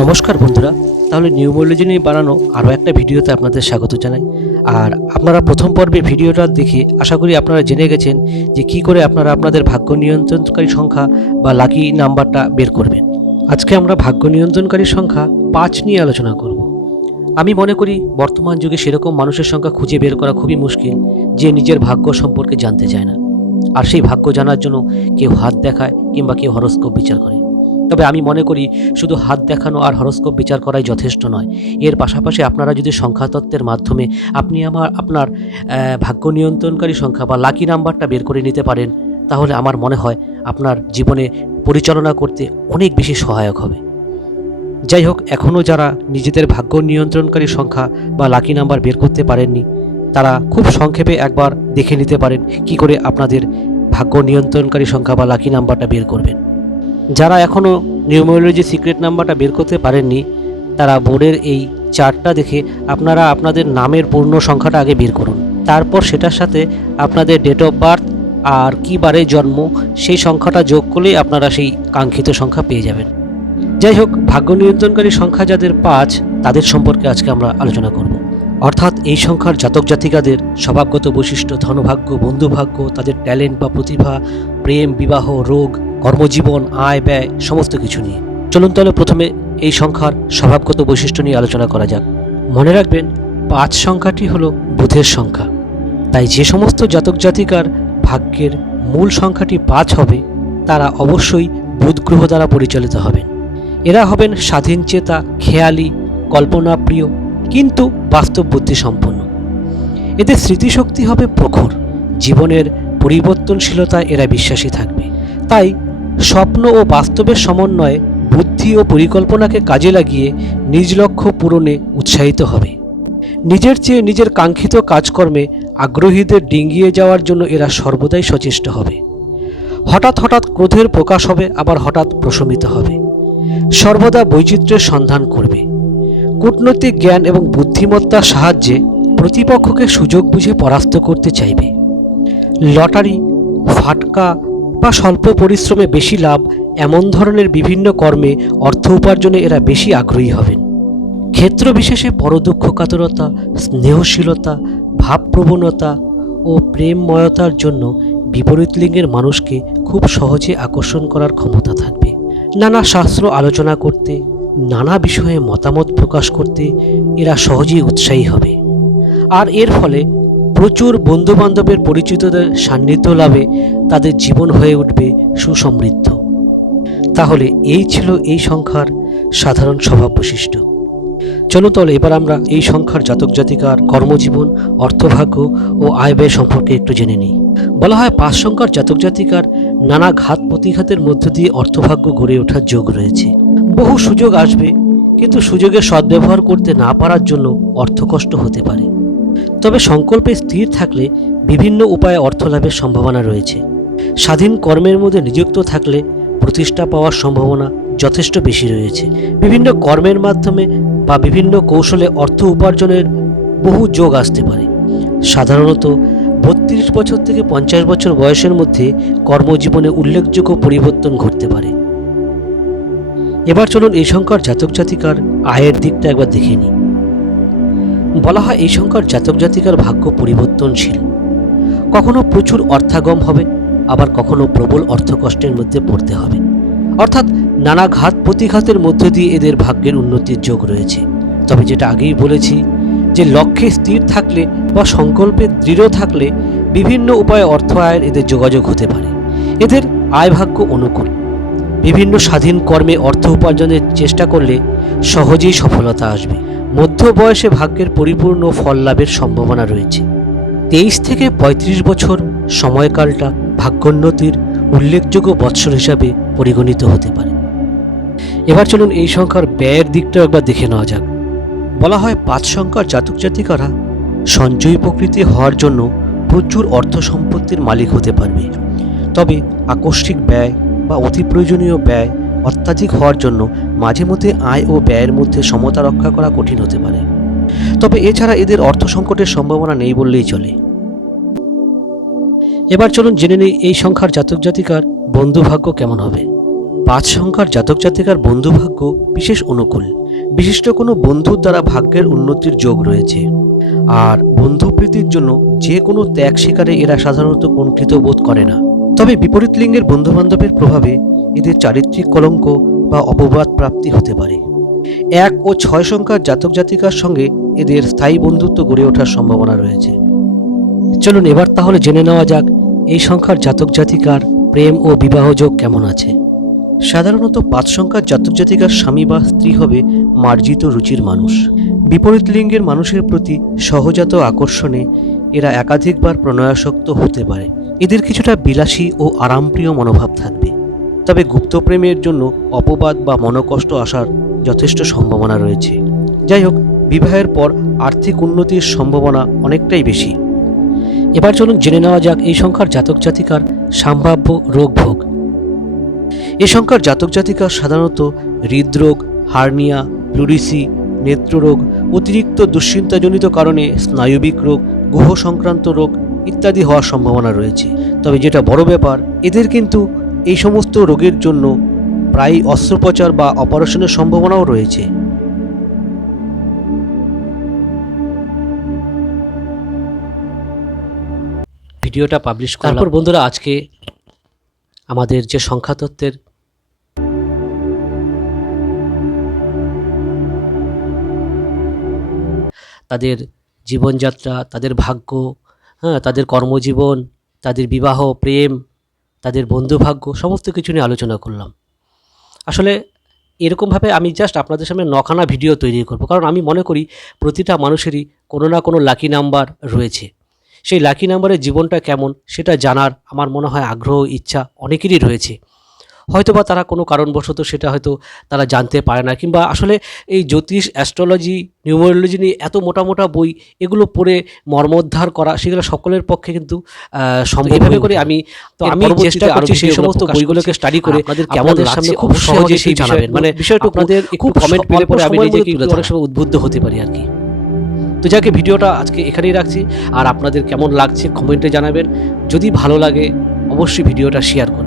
নমস্কার বন্ধুরা, তাহলে নিউমোলজি নিয়ে বানানো আরও একটা ভিডিওতে আপনাদের স্বাগত জানাই। আর আপনারা প্রথম পর্বে ভিডিওটা দেখে আশা করি আপনারা জেনে গেছেন যে কি করে আপনারা আপনাদের ভাগ্য নিয়ন্ত্রণকারী সংখ্যা বা লাকি নাম্বারটা বের করবেন। আজকে আমরা ভাগ্য নিয়ন্ত্রণকারী সংখ্যা পাঁচ নিয়ে আলোচনা করব। আমি মনে করি বর্তমান যুগে সেরকম মানুষের সংখ্যা খুঁজে বের করা খুবই মুশকিল, যে নিজের ভাগ্য সম্পর্কে জানতে চায় না। আর সেই ভাগ্য জানার জন্য কেউ হাত দেখায় কিংবা কেউ হরস্কোপ বিচার করে। তবে আমি মনে করি শুধু হাত দেখানো আর হরস্কোপ বিচার করাই যথেষ্ট নয়। এর পাশাপাশি আপনারা যদি সংখ্যাতত্ত্বের মাধ্যমে আপনি আমার, আপনার ভাগ্য নিয়ন্ত্রণকারী সংখ্যা বা লাকি নাম্বারটা বের করে নিতে পারেন, তাহলে আমার মনে হয় আপনার জীবনে পরিচালনা করতে অনেক বেশি সহায়ক হবে। যাই হোক এখনও যারা নিজেদের ভাগ্য নিয়ন্ত্রণকারী সংখ্যা বা লাকি নাম্বার বের করতে পারেননি, তারা খুব সংক্ষেপে একবার দেখে নিতে পারেন কি করে আপনাদের ভাগ্য নিয়ন্ত্রণকারী সংখ্যা বা লাকি নাম্বারটা বের করবেন। যারা এখনও নিউমোলজি সিক্রেট নাম্বারটা বের করতে পারেননি, তারা বোর্ডের এই চার্টটা দেখে আপনারা আপনাদের নামের পূর্ণ সংখ্যাটা আগে বের করুন। তারপর সেটার সাথে আপনাদের ডেট অফ বার্থ আর কী বারে জন্ম, সেই সংখ্যাটা যোগ করলেই আপনারা সেই কাঙ্ক্ষিত সংখ্যা পেয়ে যাবেন। যাই হোক, ভাগ্য নিয়ন্ত্রণকারী সংখ্যা যাদের পাঁচ, তাদের সম্পর্কে আজকে আমরা আলোচনা করব। অর্থাৎ এই সংখ্যার জাতক জাতিকাদের স্বভাবগত বৈশিষ্ট্য, ধনভাগ্য, বন্ধুভাগ্য, তাদের ট্যালেন্ট বা প্রতিভা, প্রেম, বিবাহ, রোগ কর্মজীবন, আয়, ব্যয়, সমস্ত কিছু নিয়ে। চলুন তাহলে প্রথমে এই সংখ্যার স্বভাবগত বৈশিষ্ট্য নিয়ে আলোচনা করা যাক। মনে রাখবেন, পাঁচ সংখ্যাটি হলো বুধের সংখ্যা। তাই যে সমস্ত জাতক জাতিকার ভাগ্যের মূল সংখ্যাটি পাঁচ হবে, তারা অবশ্যই বুধ গ্রহ দ্বারা পরিচালিত হবেন। এরা হবেন স্বাধীন চেতা, খেয়ালি, কল্পনাপ্রিয়, কিন্তু বাস্তব বুদ্ধি সম্পন্ন এদের স্মৃতিশক্তি হবে প্রখর। জীবনের পরিবর্তনশীলতায় এরা বিশ্বাসী থাকবে। তাই স্বপ্ন ও বাস্তবের সমন্বয়ে বুদ্ধি ও পরিকল্পনাকে কাজে লাগিয়ে নিজ লক্ষ্য পূরণে উৎসাহিত হবে। নিজের চেয়ে নিজের কাঙ্ক্ষিত কাজকর্মে আগ্রহীদের ডিঙ্গিয়ে যাওয়ার জন্য এরা সর্বদাই সচেষ্ট হবে। হঠাৎ হঠাৎ ক্রোধের প্রকাশ হবে, আবার হঠাৎ প্রশমিত হবে। সর্বদা বৈচিত্র্যের সন্ধান করবে। কূটনৈতিক জ্ঞান এবং বুদ্ধিমত্তার সাহায্যে প্রতিপক্ষকে সুযোগ বুঝে পরাস্ত করতে চাইবে। লটারি, ফাটকা বা স্বল্প পরিশ্রমে বেশি লাভ এমন ধরনের বিভিন্ন কর্মে অর্থ উপার্জনে এরা বেশি আগ্রহী হবেন। ক্ষেত্র বিশেষে পরদুঃখ কাতরতা স্নেহশীলতা, ভাবপ্রবণতা ও প্রেমময়তার জন্য বিপরীত লিঙ্গের মানুষকে খুব সহজে আকর্ষণ করার ক্ষমতা থাকবে। নানা শাস্ত্র আলোচনা করতে, নানা বিষয়ে মতামত প্রকাশ করতে এরা সহজেই উৎসাহী হবে। আর এর ফলে প্রচুর বন্ধুবান্ধবের পরিচিতদের সান্নিধ্য লাভে তাদের জীবন হয়ে উঠবে সুসমৃদ্ধ। তাহলে এই ছিল এই সংখ্যার সাধারণ স্বভাব বৈশিষ্ট্য চলো তাহলে এবার আমরা এই সংখ্যার জাতক জাতিকার কর্মজীবন, অর্থভাগ্য ও আয় ব্যয় সম্পর্কে একটু জেনে নিই। বলা হয় পাঁচ সংখ্যার জাতক জাতিকার নানা ঘাত প্রতিঘাতের মধ্য দিয়ে অর্থভাগ্য গড়ে ওঠার যোগ রয়েছে। বহু সুযোগ আসবে, কিন্তু সুযোগের সদ্ব্যবহার করতে না পারার জন্য অর্থকষ্ট হতে পারে। তবে সংকল্পে স্থির থাকলে বিভিন্ন উপায়ে অর্থ লাভের সম্ভাবনা রয়েছে। স্বাধীন কর্মের মধ্যে নিযুক্ত থাকলে প্রতিষ্ঠা পাওয়ার সম্ভাবনা যথেষ্ট বেশি রয়েছে। বিভিন্ন কর্মের মাধ্যমে বা বিভিন্ন কৌশলে অর্থ উপার্জনের বহু যোগ আসতে পারে। সাধারণত বত্রিশ বছর থেকে পঞ্চাশ বছর বয়সের মধ্যে কর্মজীবনে উল্লেখযোগ্য পরিবর্তন ঘটতে পারে। এবার চলুন এই সংখ্যার জাতক জাতিকার আয়ের দিকটা একবার দেখে নিই। বলা হয় এই সংখ্যার জাতক জাতিকার ভাগ্য পরিবর্তনশীল। কখনো প্রচুর অর্থাগম হবে, আবার কখনো প্রবল অর্থকষ্টের মধ্যে পড়তে হবে। অর্থাৎ নানা ঘাত প্রতিঘাতের মধ্য দিয়ে এদের ভাগ্যের উন্নতির যোগ রয়েছে। তবে যেটা আগেই বলেছি, যে লক্ষ্যে স্থির থাকলে বা সংকল্পে দৃঢ় থাকলে বিভিন্ন উপায়ে অর্থ আয়ের এদের যোগাযোগ হতে পারে। এদের আয় ভাগ্য অনুকূল। বিভিন্ন স্বাধীন কর্মে অর্থ উপার্জনের চেষ্টা করলে সহজেই সফলতা আসবে। মধ্য বয়সে ভাগ্যের পরিপূর্ণ ফল লাভের সম্ভাবনা রয়েছে। তেইশ থেকে ৩৫ বছর সময়কালটা ভাগ্যোন্নতির উল্লেখযোগ্য বৎসর হিসাবে পরিগণিত হতে পারে। এবার চলুন এই সংখ্যার ব্যয়ের দিকটাও একবার দেখে নেওয়া যাক। বলা হয় পাঁচ সংখ্যার জাতক জাতিকারা সঞ্চয়ী প্রকৃতি হওয়ার জন্য প্রচুর অর্থ সম্পত্তির মালিক হতে পারবে। তবে আকস্মিক ব্যয় বা অতি প্রয়োজনীয় ব্যয় অত্যাধিক হওয়ার জন্য মাঝে মধ্যে আয় ও ব্যয়ের মধ্যে সমতা রক্ষা করা কঠিন হতে পারে। তবে এছাড়া এদের অর্থ সংকটের সম্ভাবনা নেই বললেই চলে। এবার চলুন জেনে নিই এই সংখ্যার জাতক জাতিকার বন্ধুভাগ্য কেমন হবে। পাঁচ সংখ্যার জাতক জাতিকার বন্ধু ভাগ্য বিশেষ অনুকূল। বিশিষ্ট কোনো বন্ধুর দ্বারা ভাগ্যের উন্নতির যোগ রয়েছে। আর বন্ধুপ্রীতির জন্য যে কোনো ত্যাগ শিকারে এরা সাধারণত কুণ্ঠিত বোধ করে না। তবে বিপরীত লিঙ্গের বন্ধু বান্ধবের প্রভাবে এদের চারিত্রিক কলঙ্ক বা অপবাদ প্রাপ্তি হতে পারে। এক ও ছয় সংখ্যার জাতক জাতিকার সঙ্গে এদের স্থায়ী বন্ধুত্ব গড়ে ওঠার সম্ভাবনা রয়েছে। চলুন এবার তাহলে জেনে নেওয়া যাক এই সংখ্যার জাতক জাতিকার প্রেম ও বিবাহ যোগ কেমন আছে। সাধারণত পাঁচ সংখ্যার জাতক জাতিকার স্বামী বা স্ত্রী হবে মার্জিত রুচির মানুষ। বিপরীত লিঙ্গের মানুষের প্রতি সহজাত আকর্ষণে এরা একাধিকবার প্রণয়াসক্ত হতে পারে। এদের কিছুটা বিলাসী ও আরামপ্রিয় মনোভাব থাকবে। তবে গুপ্তপ্রেমের জন্য অপবাদ বা মনোকষ্ট আসার যথেষ্ট সম্ভাবনা রয়েছে। যাই হোক, বিবাহের পর আর্থিক উন্নতির সম্ভাবনা অনেকটাই বেশি। এবার চলুন জেনে নেওয়া যাক এই সংখ্যার জাতক জাতিকার সম্ভাব্য রোগ ভোগ এই সংখ্যার জাতক জাতিকা সাধারণত হৃদরোগ, হার্নিয়া, প্লুরিসি, নেত্ররোগ, অতিরিক্ত দুশ্চিন্তাজনিত কারণে স্নায়ুবিক রোগ গুহ সংক্রান্ত রোগ ইত্যাদি হওয়ার সম্ভাবনা রয়েছে। তবে যেটা বড় ব্যাপার, এদের কিন্তু এই সমস্ত রোগের জন্য প্রায় অস্ত্রোপচার বা অপারেশনের সম্ভাবনাও রয়েছে। ভিডিওটা পাবলিশ তারপর বন্ধুরা আজকে আমাদের যে সংখ্যাতত্ত্বের তাদের জীবনযাত্রা তাদের ভাগ্য হ্যাঁ তাদের কর্মজীবন তাদের বিবাহ প্রেম তাদের বন্ধুভাগ্য, সমস্ত কিছু নিয়ে আলোচনা করলাম। আসলে এরকমভাবে আমি জাস্ট আপনাদের সামনে নখানা ভিডিও তৈরি করব, কারণ আমি মনে করি প্রতিটা মানুষেরই কোনো না কোনো লাকি নাম্বার রয়েছে। সেই লাকি নাম্বারের জীবনটা কেমন সেটা জানার আমার মনে হয় আগ্রহ, ইচ্ছা অনেকেরই রয়েছে। হয়তোবা তারা কোনো কারণবশত সেটা হয়তো তারা জানতে পারে না কিংবা আসলে এই জ্যোতিষ অ্যাস্ট্রোলজি নিউমোরোলজি নিয়ে এত মোটা মোটা বই এগুলো পড়ে মর্মোদ্ধার করা সেগুলো সকলের পক্ষে কিন্তু আহ, সম্ভব এইভাবে করে আমি তো আমি চেষ্টা করছি সেই সমস্ত বইগুলোকে স্টাডি করে আপনাদের কেমন সামনে খুব সহজে সেই জানাবেন। মানে বিষয়টা আপনাদের একটু কমেন্ট পেলে পরে আমি নিজেকে অনেক সময় উদ্বুদ্ধ হতে পারি আর কি। তো যাকে ভিডিওটা আজকে এখানেই রাখছি। আর আপনাদের কেমন লাগছে কমেন্টে জানাবেন। যদি ভালো লাগে অবশ্যই ভিডিওটা শেয়ার করবেন